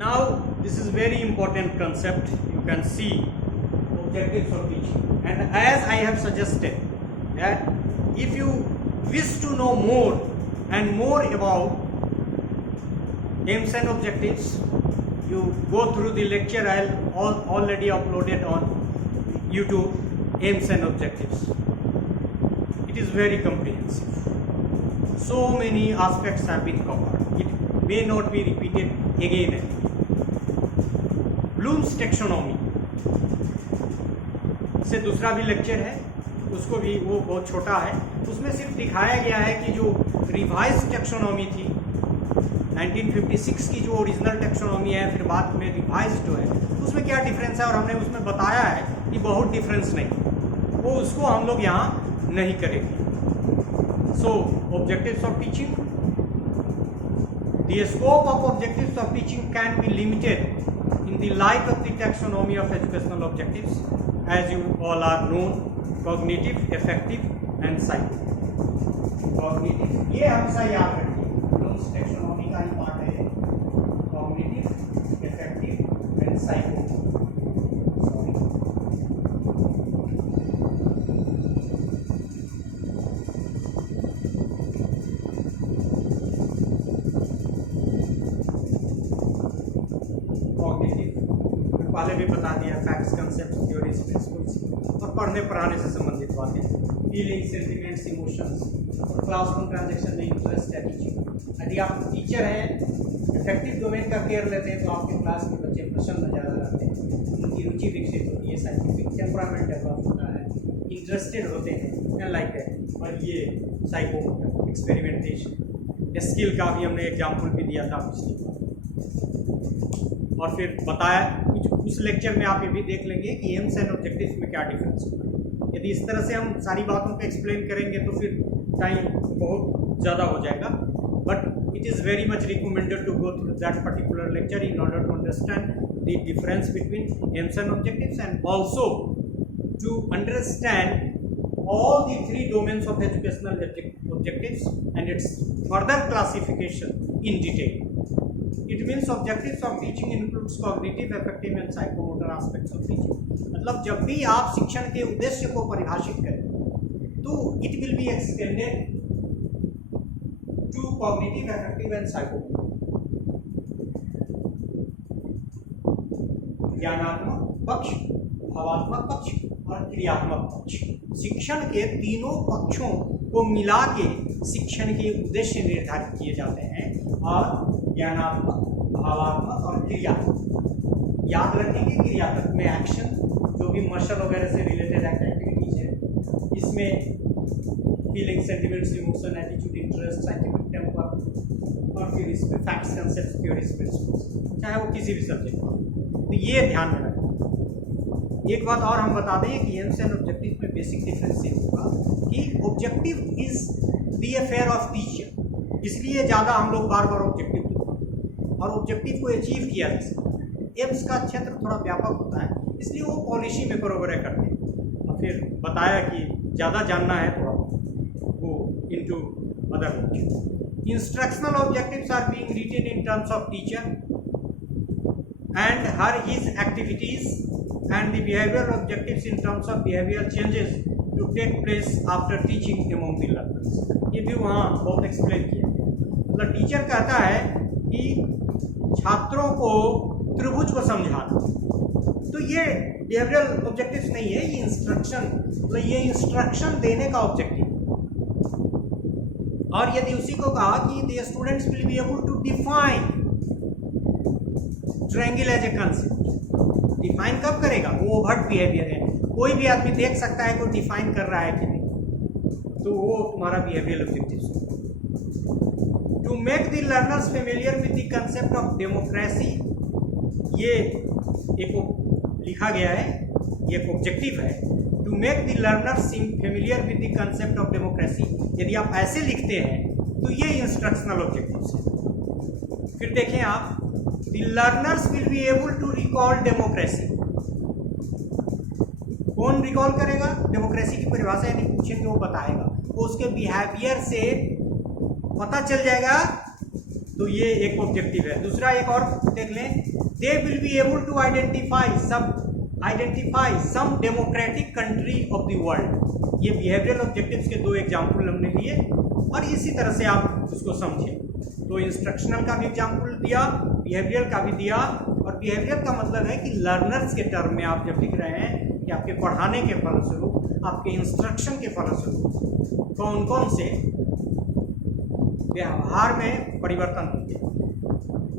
Now this is very important concept. You can see objectives of teaching, and as I have suggested that if you wish to know more and more about aims and objectives, you go through the lecture I already uploaded on YouTube, aims and objectives. It is very comprehensive. So many aspects have been covered. It may not be repeated again and again. Blooms taxonomy से दूसरा भी lecture है, उसको भी वो बहुत छोटा है। उसमें सिर्फ दिखाया गया है कि जो रिवाइज टेक्सोनॉमी थी 1956 की, जो ओरिजिनल टेक्सोनॉमी है, फिर बाद में रिवाइज जो है, उसमें क्या डिफरेंस है, और हमने उसमें बताया है कि बहुत डिफरेंस नहीं, वो उसको हम लोग यहाँ नहीं करेंगे। So objectives of teaching, the scope of objectives of teaching can be limited in the light of the taxonomy of educational objectives, as you all are known, cognitive, affective and psycho। cognitive ये हमेशा याद रखिए, blooms taxonomy का ही part है। cognitive, affective and psycho। पहले भी बता दिया, फैक्ट्स, कंसेप्ट, थ्योरीज, प्रिंसिपल्स और पढ़ने पढ़ाने से संबंधित बातें, फीलिंग, सेंटिमेंट्स, इमोशंस और क्लासरूम ट्रांजैक्शन में इंटरेस्ट, एटीट्यूड। यदि आप टीचर हैं, इफेक्टिव डोमेन का केयर लेते हैं, तो आपके क्लास के बच्चे प्रसन्न ज़्यादा रहते हैं, उनकी रुचि विकसित होती है, साइंटिफिक टेम्परामेंट डेवलप होता है, इंटरेस्टेड होते हैं, लाइक दैट। और ये साइको एक्सपेरिमेंटेशन स्किल का भी हमने एग्जाम्पल भी दिया था पिछली बार, और फिर बताया कुछ। उस लेक्चर में आप ये भी देख लेंगे कि एम्स एंड ऑब्जेक्टिव्स में क्या डिफरेंस होता है। यदि इस तरह से हम सारी बातों को एक्सप्लेन करेंगे तो फिर टाइम बहुत ज़्यादा हो जाएगा, but it is very much recommended to go through that particular lecture in order to understand the difference between aims and objectives, and also to understand all the three domains of educational objectives and its further classification in detail. It means objectives of teaching includes cognitive, affective and psychomotor aspects of teaching. मतलब जब भी आप शिक्षण के उद्देश्य को परिभाषित करें तो it will be extended to cognitive, affective and psychomotor. ज्ञानात्मक पक्ष, भावात्मक पक्ष और क्रियात्मक पक्ष, शिक्षण के तीनों पक्षों को मिला के शिक्षण के उद्देश्य निर्धारित किए जाते हैं, और ज्ञानात्मक, भावात्मक और क्रियात्मक। याद रखें कि क्रियात्मक में एक्शन, जो भी मशल वगैरह से रिलेटेड एक्टिविटीज है, इसमें feeling, sentiments, emotion, attitude, interest, scientific temper, और फिर इसमें फैक्ट्स, कंसेप्ट, थ्योरीज, प्रिंसिपल्स, चाहे वो किसी भी सब्जेक्ट हो। तो ये ध्यान में रखें। एक बात और हम बता दें कि एम्स एंड ऑब्जेक्टिव में बेसिक डिफरेंस ये होगा कि objective is the affair of teacher, इसलिए ज़्यादा हम लोग बार बार ऑब्जेक्टिव और ऑब्जेक्टिव को अचीव किया जा सकता है। एम्स का क्षेत्र थोड़ा व्यापक होता है, इसलिए वो पॉलिसी मेकर वगैरह करते हैं। और फिर बताया कि ज़्यादा जानना है तो वो into other objective. Instructional objectives are being written in terms of teacher and his activities, and the behavioral objectives in terms of behavioral changes to take place after teaching among the learners। ये भी वहाँ बहुत explain किया गया। मतलब teacher कहता है कि छात्रों को त्रिभुज को समझाना, तो ये behavioral objectives नहीं है, ये इंस्ट्रक्शन, मतलब ये इंस्ट्रक्शन देने का ऑब्जेक्टिव। और यदि उसी को कहा कि the students will be able to define triangle as a concept, define कब करेगा? वो ओवर्ट बिहेवियर है, कोई भी आदमी देख सकता है कोई डिफाइन कर रहा है कि नहीं, तो वो तुम्हारा behavioural objective. To make the learners familiar with the concept of democracy, ये एक लिखा गया है, ये एक ऑब्जेक्टिव है। To make the learners familiar with the concept of democracy, यदि आप ऐसे लिखते हैं तो ये इंस्ट्रक्शनल ऑब्जेक्टिव्स है। फिर देखें आप, The learners will be able to recall democracy। कौन रिकॉल करेगा? डेमोक्रेसी की परिभाषा यानी पूछेंगे वो बताएगा, वो उसके बिहेवियर से पता चल जाएगा, तो ये एक ऑब्जेक्टिव है। दूसरा एक और देख लें, they will be able to identify some democratic country of the world। ये बिहेवियरल ऑब्जेक्टिव्स के दो एग्जाम्पल हमने दिए और इसी तरह से आप उसको समझें। तो इंस्ट्रक्शनल का भी एग्जाम्पल दिया, बिहेवियरल का भी दिया। और बिहेवियरल का मतलब है कि लर्नर्स के टर्म में आप जब लिख रहे हैं कि आपके पढ़ाने के फलस्वरूप, आपके इंस्ट्रक्शन के फलस्वरूप कौन कौन से व्यवहार में परिवर्तन होंगे।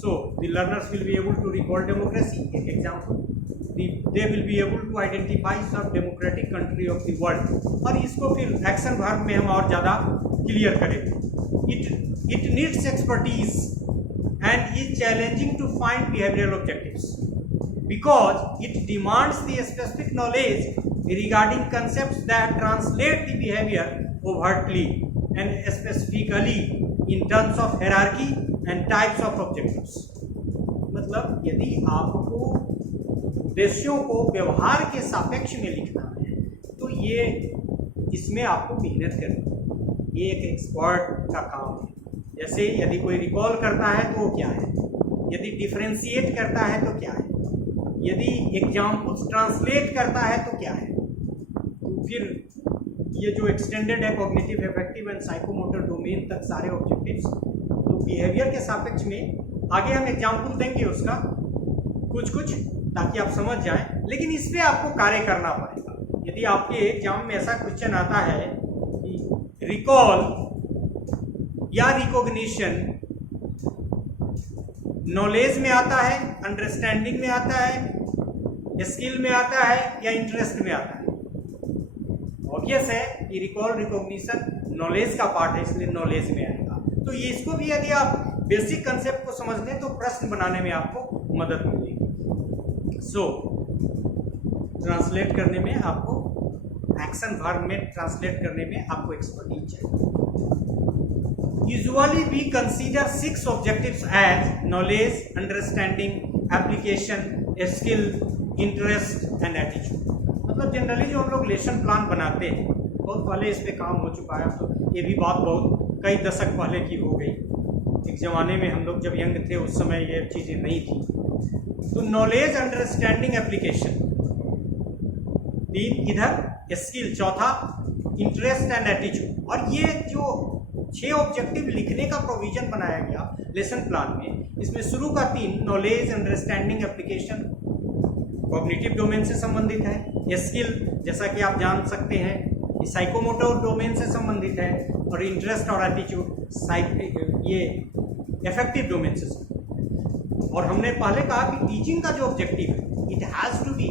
So the learners will be able to recall democracy, एक example. they will be able to identify some democratic country of the world। और इसको फिर एक्शन वर्ब में हम और ज़्यादा क्लियर करेंगे। it needs expertise and is challenging to find behavioral objectives because it demands the specific knowledge regarding concepts that translate the behavior overtly and specifically in terms of hierarchy and types of objectives। मतलब यदि आपको उद्देश्यों को व्यवहार के सापेक्ष में लिखना है तो ये इसमें आपको मेहनत करनी है, ये एक एक्सपर्ट का काम है। जैसे यदि कोई रिकॉल करता है तो वो क्या है, यदि डिफरेंशिएट करता है तो क्या है, यदि एग्जाम्पल्स ट्रांसलेट करता है तो क्या है। तो फिर ये जो एक्सटेंडेड है cognitive, affective and psychomotor domain तक सारे ऑब्जेक्टिव्स, तो बिहेवियर के सापेक्ष में आगे हम एग्जाम्पल देंगे उसका कुछ ताकि आप समझ जाएं। लेकिन इस पे आपको कार्य करना पड़ेगा। यदि आपके एग्जाम में ऐसा क्वेश्चन आता है कि रिकॉल या रिकॉग्निशन नॉलेज में आता है, अंडरस्टैंडिंग में आता है, स्किल में आता है या इंटरेस्ट में आता है। ऑब्वियस है कि रिकॉल रिकॉग्निशन नॉलेज का पार्ट है, इसलिए नॉलेज में आएगा। तो ये इसको भी यदि आप बेसिक कंसेप्ट को समझ लें तो प्रश्न बनाने में आपको मदद मिलेगी। सो ट्रांसलेट करने में आपको, एक्शन वर्ब में ट्रांसलेट करने में आपको एक्सपर्टीज चाहिए। Usually we consider 6 objectives as knowledge, understanding, application, skill, interest and attitude. मतलब जनरली जो हम लोग लेसन प्लान बनाते हैं, बहुत पहले इस पे काम हो चुका है, तो ये भी बात बहुत कई दशक पहले की हो गई। एक ज़माने में हम लोग जब यंग थे उस समय ये चीज़ें नहीं थी। तो नॉलेज, अंडरस्टैंडिंग, एप्लीकेशन 3, इधर स्किल 4, इंटरेस्ट एंड एटीट्यूड। और ये जो 6 ऑब्जेक्टिव लिखने का प्रोविजन बनाया गया लेसन प्लान में, इसमें शुरू का 3 knowledge, understanding, application cognitive domain से संबंधित है। स्किल जैसा कि आप जान सकते हैं कि साइकोमोटर डोमेन से संबंधित है। और इंटरेस्ट और एटीट्यूड ये इफेक्टिव डोमेन से संबंधित। और हमने पहले कहा कि टीचिंग का जो ऑब्जेक्टिव है it has to be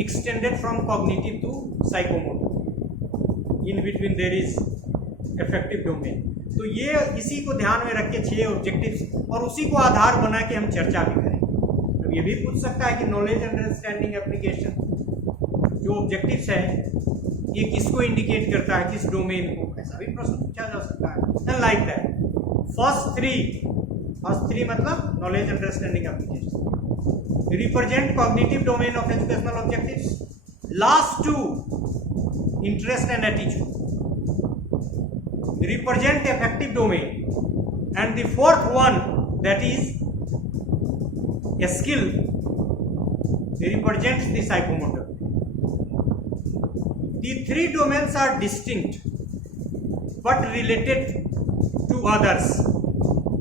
extended from cognitive to psychomotor, in between there is effective domain. तो ये इसी को ध्यान में रख के 6 ऑब्जेक्टिव्स और उसी को आधार बना के हम चर्चा भी करें। अब ये भी पूछ सकता है कि नॉलेज, अंडरस्टैंडिंग, एप्लीकेशन जो ऑब्जेक्टिव्स है ये किसको इंडिकेट करता है, किस डोमेन को, ऐसा भी प्रश्न पूछा जा सकता है। लाइक दैट फर्स्ट थ्री मतलब knowledge, understanding, application represent cognitive domain of educational objectives. Last 2 interest and attitude represent effective domain, and the 4th one, that is a skill, represents the psychomotor. The 3 domains are distinct but related to others.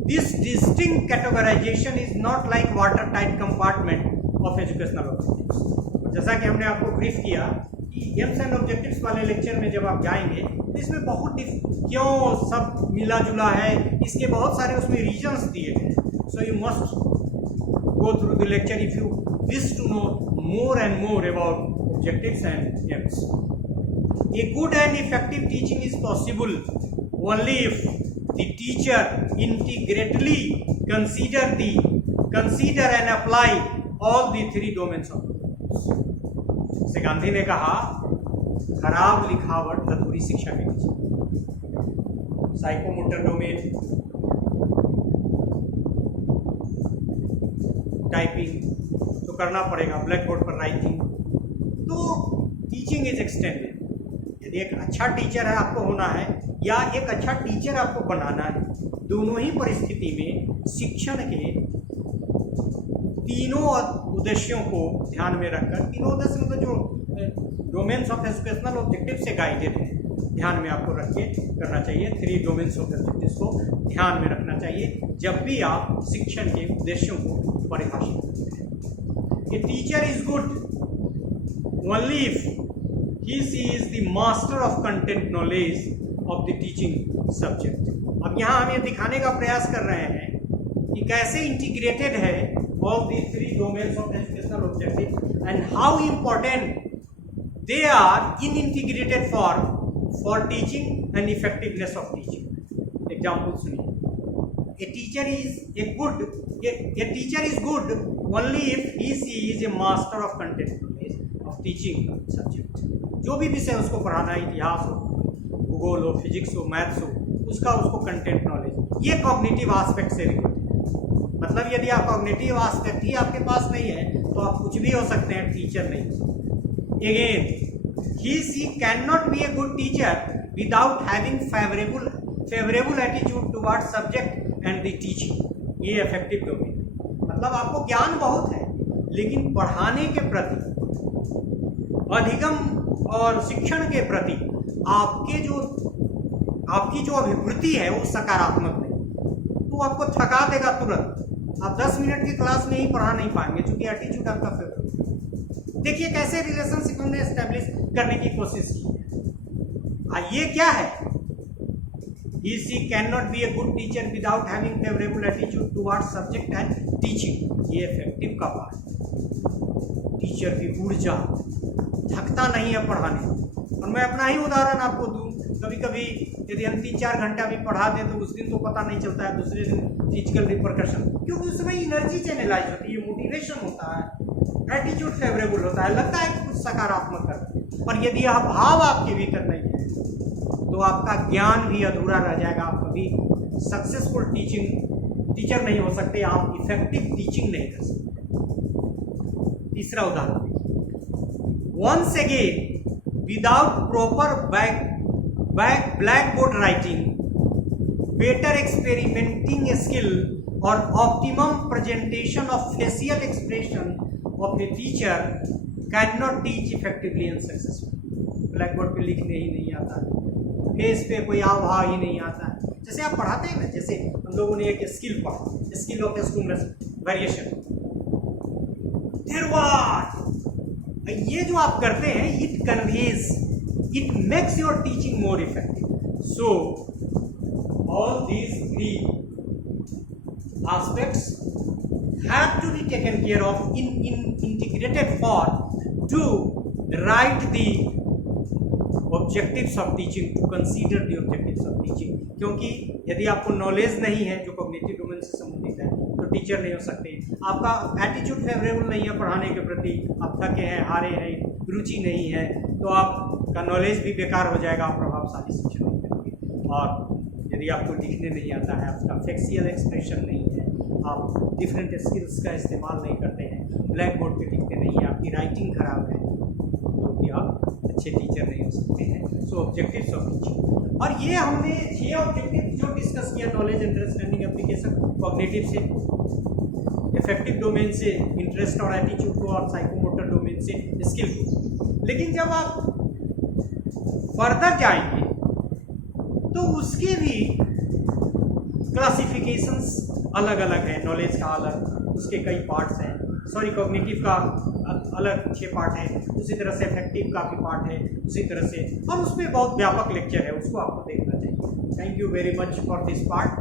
This distinct categorization is not like watertight compartment of educational objectives. जैसा कि हमने आपको brief किया कि AIIMS and objectives वाले lecture में जब आप जाएंगे तो इसमें बहुत क्यों सब मिला जुला है, इसके बहुत सारे उसमें रीजंस दिए गए। So you must go through the lecture if you wish to know more and more about objectives and aims. A good and effective teaching is possible only if the teacher integrately consider and apply all the 3 domains of it. जैसे गांधी ने कहा, खराब लिखावट अधूरी शिक्षा के पीछे। Psychomotor domain, typing तो करना पड़ेगा, ब्लैक बोर्ड पर राइटिंग, तो टीचिंग इज एक्सटेंडेड। यदि एक अच्छा टीचर है आपको होना है या एक अच्छा टीचर आपको बनाना है, दोनों ही परिस्थिति में शिक्षण के तीनों उद्देश्यों को ध्यान में रखकर, तीनों उद्देश्य मतलब जो डोमेन्स ऑफ एजुकेशनल ऑब्जेक्टिव से गाइडेड है, ध्यान में आपको रख के करना चाहिए। 3 डोमेन्स ऑफ ऑब्जेक्टिव्स को ध्यान में रखना चाहिए जब भी आप शिक्षण के उद्देश्यों को परिभाषित करते हैं। A teacher is good only if he she is the master of content knowledge of the teaching subject. अब यहाँ हम ये दिखाने का प्रयास कर रहे हैं कि कैसे इंटीग्रेटेड है all the 3 domains of educational objective and how important they are in integrated form for teaching and effectiveness of teaching. Example सुनिए, a teacher is good only if he is a master of content knowledge of teaching subject. जो भी विषय उसको पढ़ाना है, इतिहास हो, भूगोल हो, फिजिक्स हो, मैथ्स हो, उसको कंटेंट नॉलेज, ये कॉग्निटिव एस्पेक्ट से रिलेटेड है। मतलब यदि आप कॉग्निटिव एस्पेक्ट ही आपके पास नहीं है तो आप कुछ भी हो सकते हैं, टीचर नहीं हो सकते। Again, she cannot be a good teacher without having favorable attitude towards subject and the teaching. ये effective domain है। मतलब आपको ज्ञान बहुत है लेकिन पढ़ाने के प्रति, अधिगम और शिक्षण के प्रति आपकी जो अभिवृत्ति है वो सकारात्मक नहीं, तो आपको थका देगा तुरंत। आप 10 मिनट की क्लास में ही पढ़ा नहीं पाएंगे क्योंकि एटीट्यूड आपका फेवरेट। देखिए कैसे रिलेशनशिप हमने एस्टेब्लिश करने की कोशिश की है। ये क्या है, he can not be a good teacher without having favourable attitude towards subject and teaching. ये इफेक्टिव का पार्ट, टीचर की ऊर्जा थकता नहीं है पढ़ाने। और मैं अपना ही उदाहरण आपको दूं, कभी कभी यदि हम 3-4 घंटा भी पढ़ा दें तो उस दिन तो पता नहीं चलता है, दूसरे दिन फिजिकल रिपरकशन, क्योंकि उस समय एनर्जी चैनलाइज होती है, मोटिवेशन होता है, एटीट्यूड फेवरेबल होता है, लगता है कि कुछ सकारात्मक करते हैं। पर यदि यह भाव आपके भीतर नहीं है तो आपका ज्ञान भी अधूरा रह जाएगा, आप कभी सक्सेसफुल टीचर नहीं हो सकते, आप इफेक्टिव टीचिंग नहीं कर सकते। तीसरा उदाहरण, once again without proper black board writing, better experimenting skill और optimum presentation of facial expression of a teacher cannot teach effectively and successfully. Black board पे लिखने ही नहीं आता, फेस पे कोई हाव भाव ही नहीं आता है। जैसे आप पढ़ाते हैं ना, जैसे हम लोगों ने एक स्किल पढ़ा, स्किल ऑफ वेरिएशन, ये जो आप करते हैं, it conveys, it makes your teaching more effective. So all these 3 aspects have to be taken care of in integrated form to write the objectives of teaching, to consider the objectives of teaching। क्योंकि यदि आपको knowledge नहीं है जो cognitive domain से संबंधित है तो टीचर नहीं हो सकते। आपका एटीट्यूड फेवरेबल नहीं है पढ़ाने के प्रति, आप थके हैं, हारे हैं, रुचि नहीं है, तो आपका नॉलेज भी बेकार हो जाएगा, आप प्रभावशाली शिक्षण नहीं करेंगे। और यदि आपको लिखने नहीं आता है, आपका फेशियल एक्सप्रेशन नहीं है, आप डिफरेंट स्किल्स का इस्तेमाल नहीं करते हैं, ब्लैक बोर्ड पे लिखते नहीं है, आपकी राइटिंग खराब है, तो कि आप अच्छे टीचर नहीं हो सकते हैं। सो ऑब्जेक्टिव्स ऑफ टीचिंग, और ये हमने 6 ऑब्जेक्टिव जो डिस्कस किया, नॉलेज, अंडरस्टैंडिंग, एप्लीकेशन, कॉग्निटिव से, इफेक्टिव डोमेन से इंटरेस्ट और एटीट्यूड को, और साइकोमोटर डोमेन से स्किल को। लेकिन जब आप फर्दर जाएंगे तो उसके भी क्लासिफिकेशंस अलग अलग है, नॉलेज का अलग, उसके कई पार्ट्स हैं, सॉरी कॉग्निटिव का अलग 6 पार्ट है, उसी तरह से इफेक्टिव का भी पार्ट है, उसी तरह से, और उसमें बहुत व्यापक लेक्चर है, उसको आपको देखना चाहिए। Thank you very much for this part.